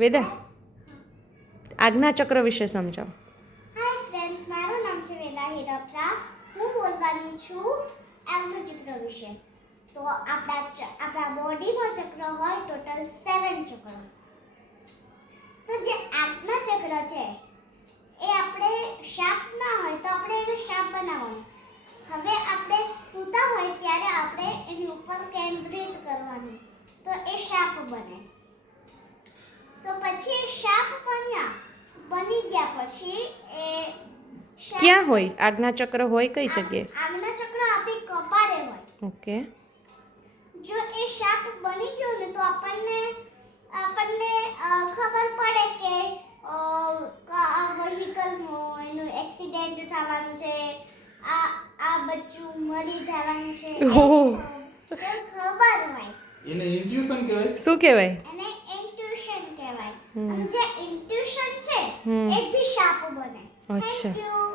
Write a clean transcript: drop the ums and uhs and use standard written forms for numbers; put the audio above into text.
વેદા આજ્ઞા ચક્ર વિશે સમજાવો. હાય ફ્રેન્ડ્સ, મારું નામ છે વેદા હિરપરા. હું બોલવાની છું આજ્ઞા ચક્ર વિશે. તો આપણા બોડીમાં ચક્ર હોય ટોટલ 7 ચક્ર. તો જે આજ્ઞા ચક્ર છે એ આપણે શાપ ના હોય તો આપણે એને શાપ બનાવવાનું. હવે આપણે સૂતા હોય ત્યારે આપણે એની ઉપર કેન્દ્રિત કરવાનું તો એ શાપ બને. તો પછી શાપ બની ગયા પછી એ શાપ ક્યાં હોય આજ્ઞા ચક્ર હોય કઈ જગ્યાએ? આજ્ઞા ચક્ર આપણી કપાળે હોય. ઓકે. જો એ શાપ બની ગયો ને તો આપણને ખબર પડે કે આ વ્હીકલમાં એનું એક્સિડન્ટ થવાનું છે, આ બચ્ચું મરી જવાનું છે, ઓહ. તો ખબર હોય. એને ઇન્ટ્યુશન કહેવાય. શું કહેવાય? એને ઇન્ટ્યુશન કહેવાય. અને જે ઇન્ટ્યુશન છે એ બી શાપ બને. અચ્છા. Thank you.